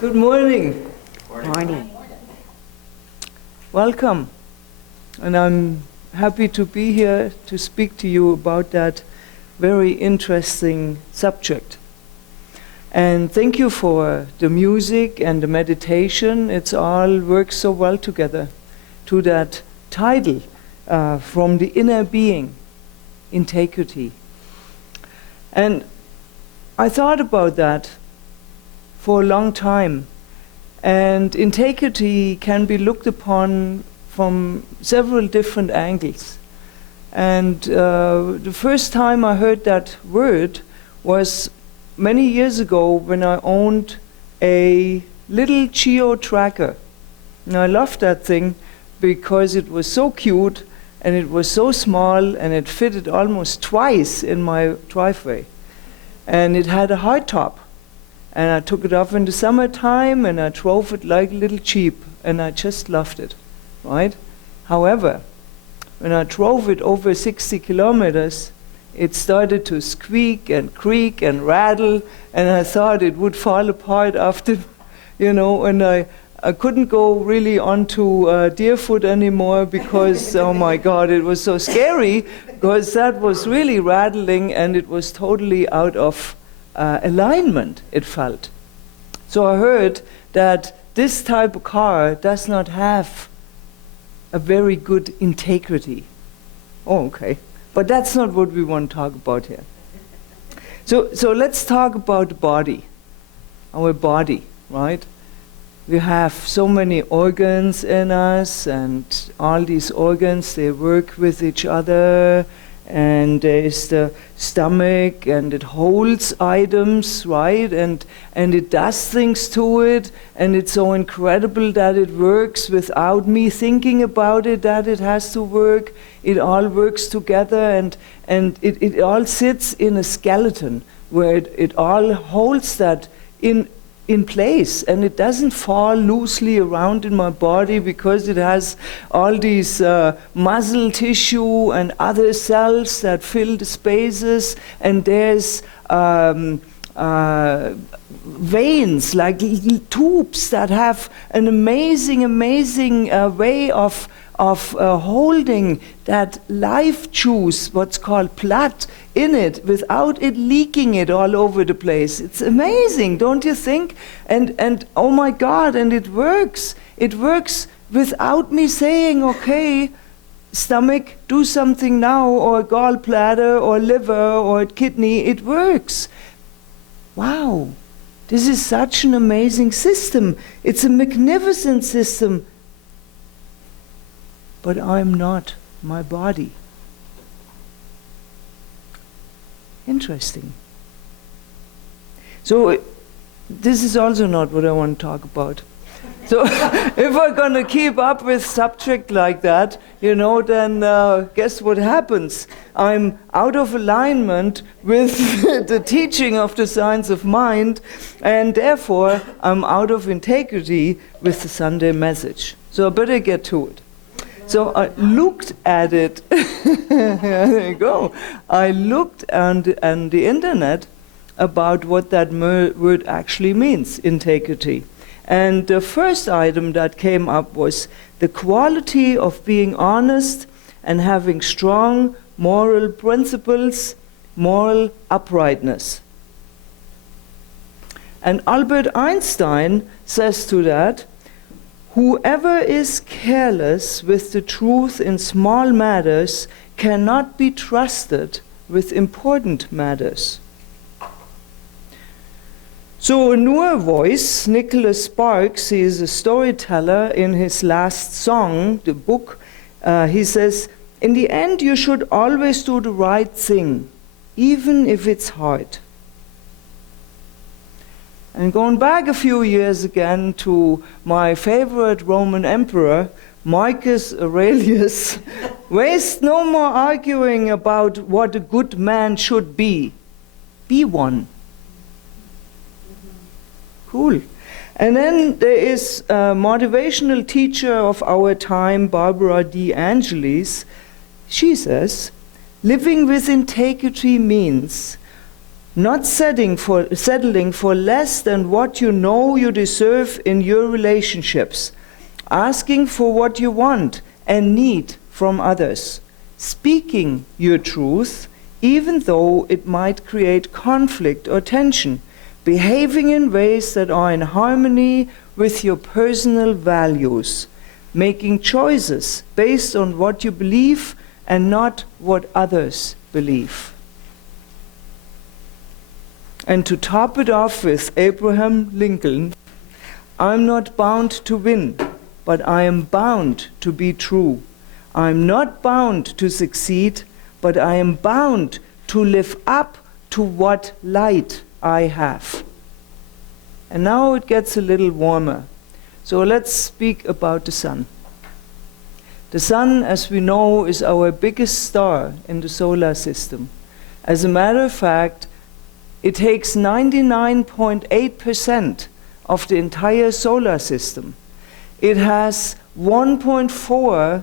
Good morning. Morning. Welcome. And I'm happy to be here to speak to you about that very interesting subject. And thank you for the music and the meditation. It's all works so well together to that title, From the Inner Being, Integrity. And I thought about that for a long time. And integrity can be looked upon from several different angles. And the first time I heard that word was many years ago when I owned a little Geo tracker. And I loved that thing because it was so cute and it was so small and it fitted almost twice in my driveway. And it had a hard top. And I took it off in the summertime and I drove it like a little Jeep and I just loved it, right? However, when I drove it over 60 kilometers, it started to squeak and creak and rattle and I thought it would fall apart after, and I couldn't go really onto Deerfoot anymore because, oh my God, it was so scary because that was really rattling and it was totally out of alignment, it felt. So I heard that this type of car does not have a very good integrity. Oh, okay. But that's not what we want to talk about here. So let's talk about the body, our body, right? We have so many organs in us, and all these organs, they work with each other. And there's the stomach, and it holds items, right? And it does things to it, and it's so incredible that it works without me thinking about it, that it has to work. It all works together, and it all sits in a skeleton, where it all holds that in place, and it doesn't fall loosely around in my body because it has all these muscle tissue and other cells that fill the spaces, and there's veins, like little tubes that have an amazing way of holding that life juice, what's called blood, in it without it leaking it all over the place. It's amazing, don't you think? And oh my God, and it works. It works without me saying, okay, stomach, do something now, or gallbladder, or liver, or kidney. It works. Wow, this is such an amazing system. It's a magnificent system. But I'm not my body. Interesting. So this is also not what I want to talk about. So if we're going to keep up with subject like that, then guess what happens? I'm out of alignment with the teaching of the science of mind, and therefore I'm out of integrity with the Sunday message. So I better get to it. So I looked at it. There you go. I looked on the internet about what that word actually means, integrity. And the first item that came up was the quality of being honest and having strong moral principles, moral uprightness. And Albert Einstein says to that, whoever is careless with the truth in small matters cannot be trusted with important matters. So a newer voice, Nicholas Sparks, he is a storyteller. In his last song, the book, he says, in the end you should always do the right thing, even if it's hard. And going back a few years again to my favorite Roman emperor, Marcus Aurelius, waste no more arguing about what a good man should be. Be one. Cool. And then there is a motivational teacher of our time, Barbara D. Angelis. She says, living with integrity means not settling for less than what you know you deserve in your relationships, asking for what you want and need from others, speaking your truth, even though it might create conflict or tension, behaving in ways that are in harmony with your personal values, making choices based on what you believe and not what others believe. And to top it off with Abraham Lincoln, I'm not bound to win, but I am bound to be true. I'm not bound to succeed, but I am bound to live up to what light I have. And now it gets a little warmer. So let's speak about the sun. The sun, as we know, is our biggest star in the solar system. As a matter of fact, it takes 99.8% of the entire solar system. It has 1.4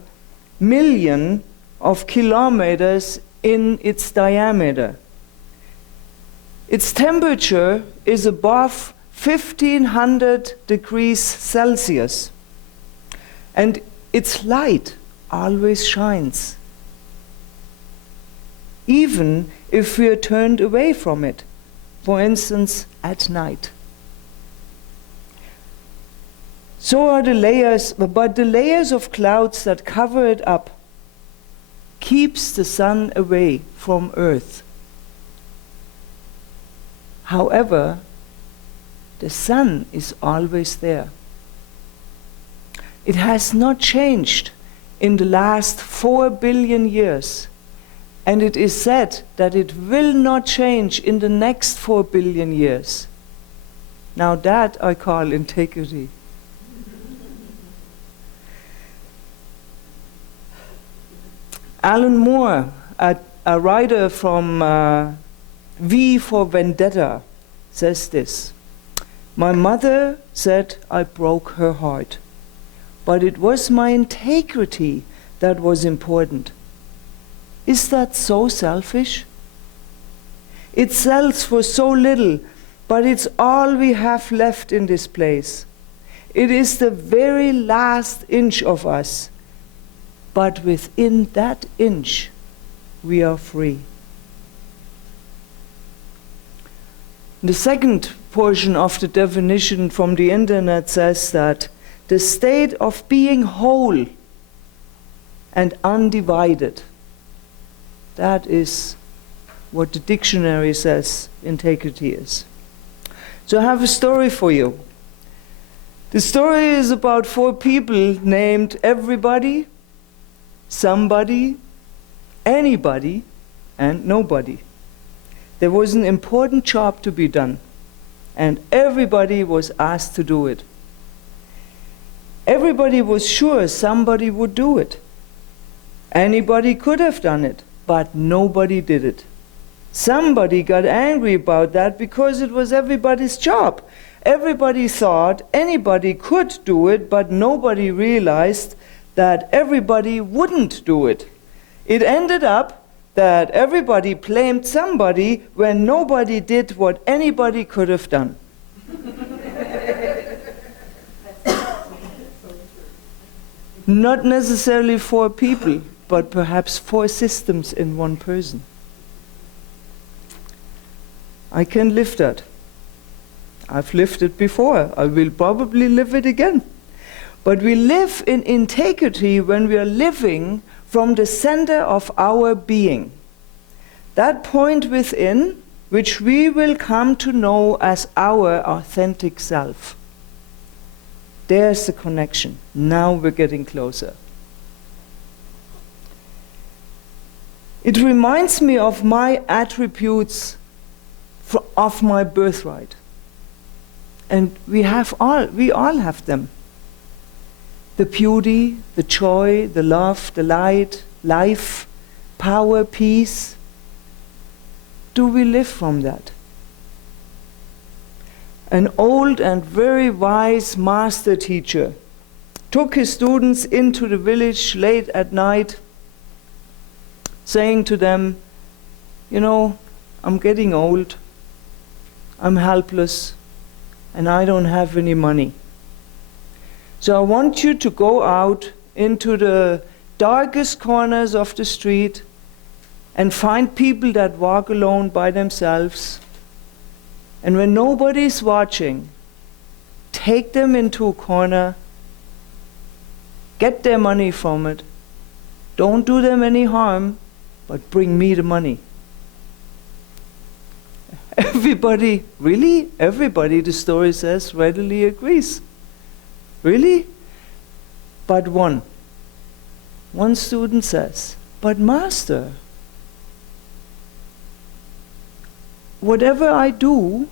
million of kilometers in its diameter. Its temperature is above 1500 degrees Celsius. And its light always shines, even if we are turned away from it, for instance, at night. So are the layers, but the layers of clouds that cover it up keeps the sun away from Earth. However, the sun is always there. It has not changed in the last 4 billion years, and it is said that it will not change in the next 4 billion years. Now that I call integrity. Alan Moore, a writer from V for Vendetta, says this: "My mother said I broke her heart, but it was my integrity that was important. Is that so selfish? It sells for so little, but it's all we have left in this place. It is the very last inch of us, but within that inch, we are free." The second portion of the definition from the internet says that the state of being whole and undivided. That is what the dictionary says integrity is. So I have a story for you. The story is about 4 people named everybody, somebody, anybody, and nobody. There was an important job to be done, and everybody was asked to do it. Everybody was sure somebody would do it. Anybody could have done it, but nobody did it. Somebody got angry about that because it was everybody's job. Everybody thought anybody could do it, but nobody realized that everybody wouldn't do it. It ended up that everybody blamed somebody when nobody did what anybody could have done. Not necessarily 4 people, but perhaps 4 systems in one person. I can live that. I've lived it before. I will probably live it again. But we live in integrity when we are living from the center of our being. That point within, which we will come to know as our authentic self. There's the connection. Now we're getting closer. It reminds me of my attributes of my birthright. And we all have them. The beauty, the joy, the love, the light, life, power, peace. Do we live from that? An old and very wise master teacher took his students into the village late at night, saying to them, "You know, I'm getting old. I'm helpless, and I don't have any money. So I want you to go out into the darkest corners of the street and find people that walk alone by themselves. And when nobody's watching, take them into a corner, get their money from it. Don't do them any harm, but bring me the money. Everybody, really? Everybody, the story says, readily agrees. Really? But one student says, but Master, whatever I do,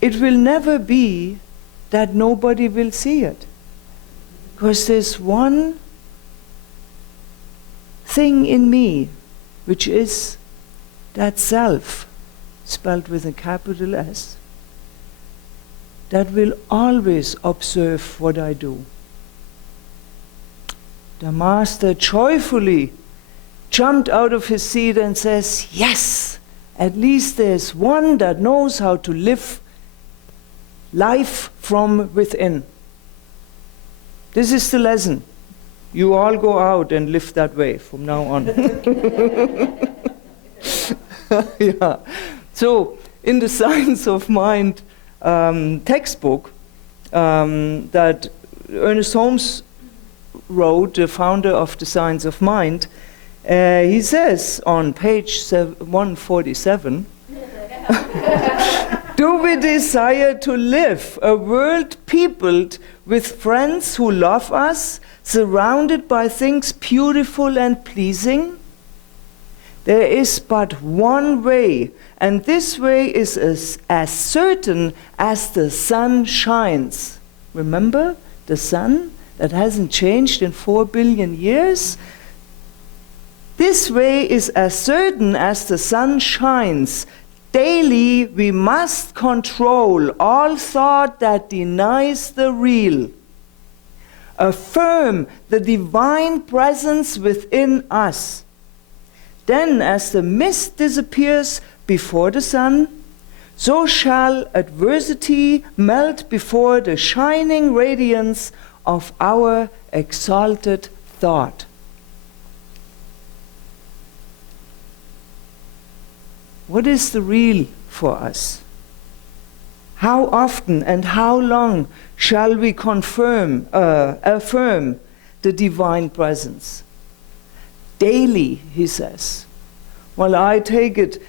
it will never be that nobody will see it. Because there's one thing in me, which is that self, spelled with a capital S, that will always observe what I do. The Master joyfully jumped out of his seat and says, yes, at least there's one that knows how to live life from within. This is the lesson. You all go out and live that way from now on. Yeah. So, in the Science of Mind textbook that Ernest Holmes wrote, the founder of the Science of Mind, he says on page 147, do we desire to live a world peopled with friends who love us, surrounded by things beautiful and pleasing? There is but one way, and this way is as certain as the sun shines. Remember the sun that hasn't changed in 4 billion years? This way is as certain as the sun shines. Daily we must control all thought that denies the real. Affirm the divine presence within us. Then, as the mist disappears before the sun, so shall adversity melt before the shining radiance of our exalted thought. What is the real for us? How often and how long shall we affirm the divine presence? Daily, he says. Well, I take it,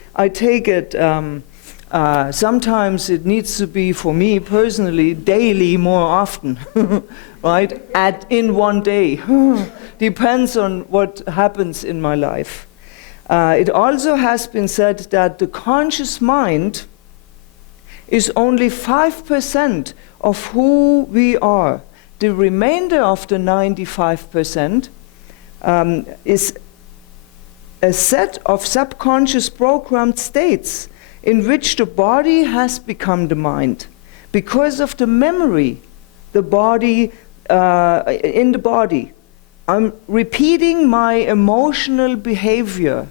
sometimes it needs to be, for me personally, daily more often, right? In one day. Depends on what happens in my life. It also has been said that the conscious mind is only 5% of who we are. The remainder of the 95% is a set of subconscious programmed states in which the body has become the mind. Because of the memory, the body, in the body, I'm repeating my emotional behavior.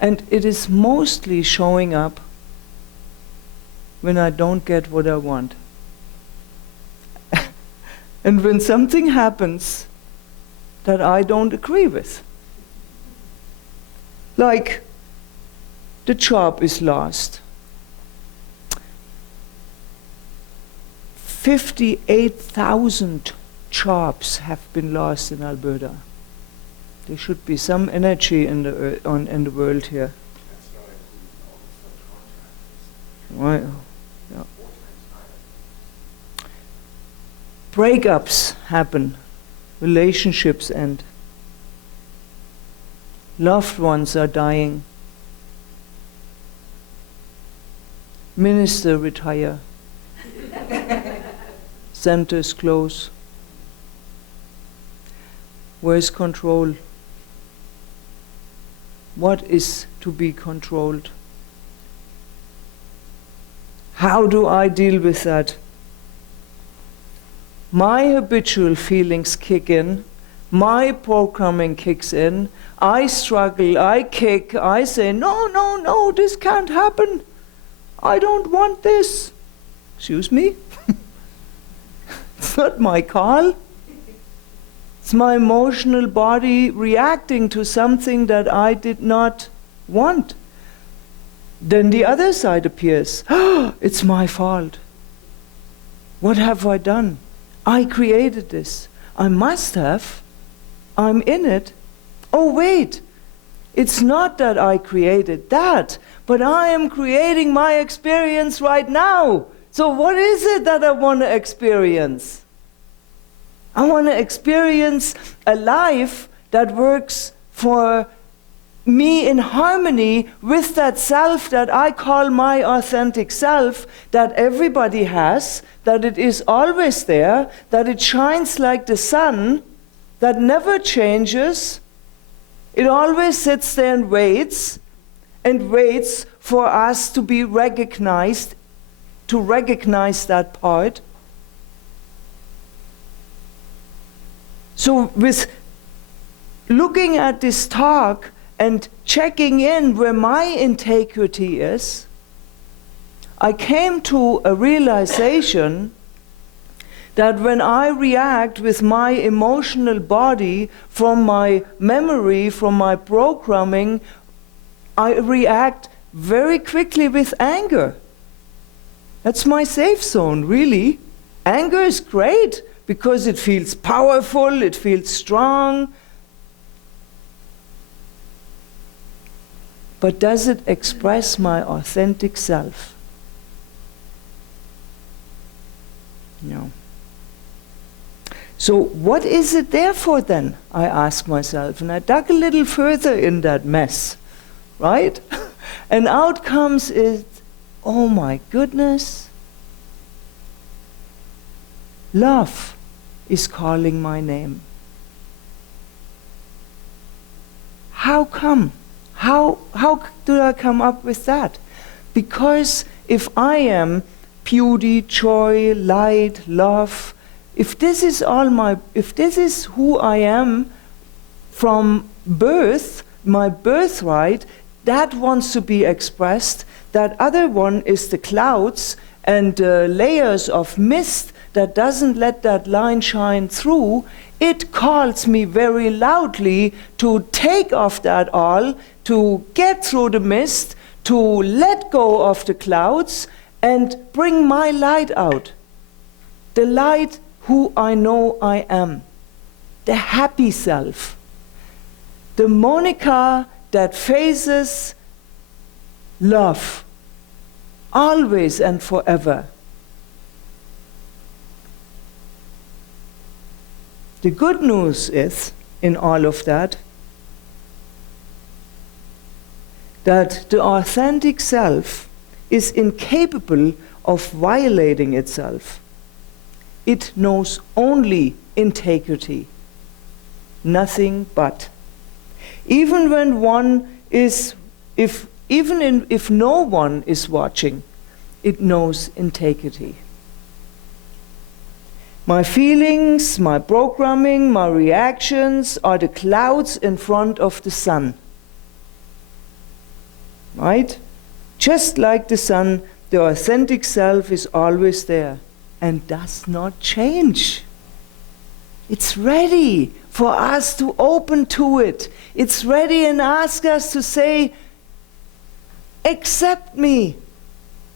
And it is mostly showing up when I don't get what I want. And when something happens that I don't agree with. Like, the job is lost. 58,000 jobs have been lost in Alberta. There should be some energy in the world here. Right. Yeah. Breakups happen, relationships end. Loved ones are dying. Minister retire. Centers close. Where's control? What is to be controlled? How do I deal with that? My habitual feelings kick in My programming kicks in. I struggle, I kick, I say, no, no, no, this can't happen. I don't want this. Excuse me? It's not my call. It's my emotional body reacting to something that I did not want. Then the other side appears. Oh, it's my fault. What have I done? I created this. I must have. I'm in it. Oh, wait. It's not that I created that, but I am creating my experience right now. So what is it that I want to experience? I want to experience a life that works for me in harmony with that self that I call my authentic self, that everybody has, that it is always there, that it shines like the sun, that never changes. It always sits there and waits for us to be recognized, to recognize that part. So with looking at this talk and checking in where my integrity is, I came to a realization that when I react with my emotional body from my memory, from my programming, I react very quickly with anger. That's my safe zone, really. Anger is great because it feels powerful, it feels strong. But does it express my authentic self? No. So what is it there for then? I ask myself, and I dug a little further in that mess, right? And out comes it, oh my goodness, love is calling my name. How come? How do I come up with that? Because if I am beauty, joy, light, love, if this is who I am from birth, my birthright, that wants to be expressed. That other one is the clouds and layers of mist that doesn't let that line shine through. It calls me very loudly to take off that all, to get through the mist, to let go of the clouds and bring my light out. The light who I know I am. The happy self. The Monika that faces love. Always and forever. The good news is, in all of that, that the authentic self is incapable of violating itself. It knows only integrity, nothing but. Even when if no one is watching, it knows integrity. My feelings, my programming, my reactions are the clouds in front of the sun. Right? Just like the sun, the authentic self is always there and does not change. It's ready for us to open to it. It's ready and ask us to say, accept me,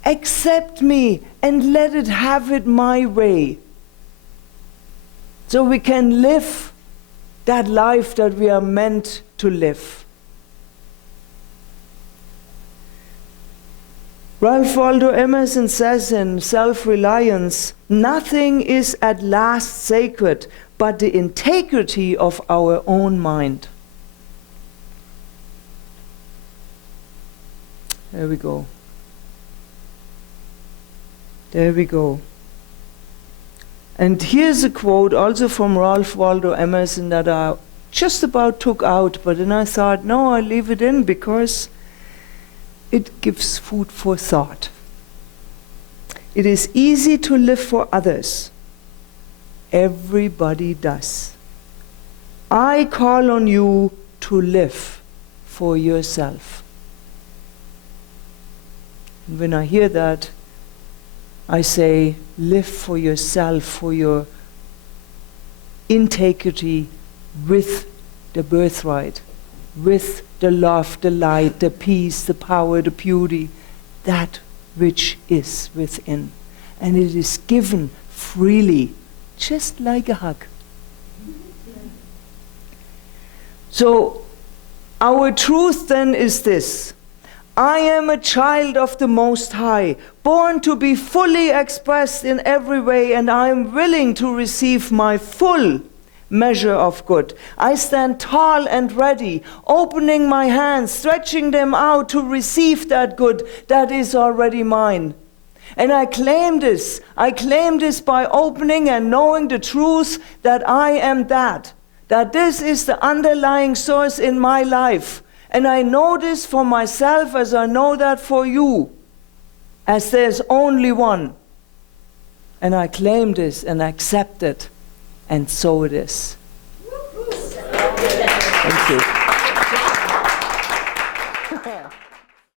and let it have it my way. So we can live that life that we are meant to live. Ralph Waldo Emerson says in Self-Reliance, nothing is at last sacred but the integrity of our own mind. There we go. There we go. And here's a quote also from Ralph Waldo Emerson that I just about took out, but then I thought, no, I'll leave it in because it gives food for thought. It is easy to live for others. Everybody does. I call on you to live for yourself. And when I hear that, I say, live for yourself, for your integrity with the birthright, with the love, the light, the peace, the power, the beauty, that which is within. And it is given freely, just like a hug. So, our truth then is this: I am a child of the Most High, born to be fully expressed in every way, and I am willing to receive my full measure of good. I stand tall and ready, opening my hands, stretching them out to receive that good that is already mine. And I claim this. I claim this by opening and knowing the truth that I am that this is the underlying source in my life. And I know this for myself as I know that for you, as there's only one. And I claim this and accept it, and so it is. Thank you.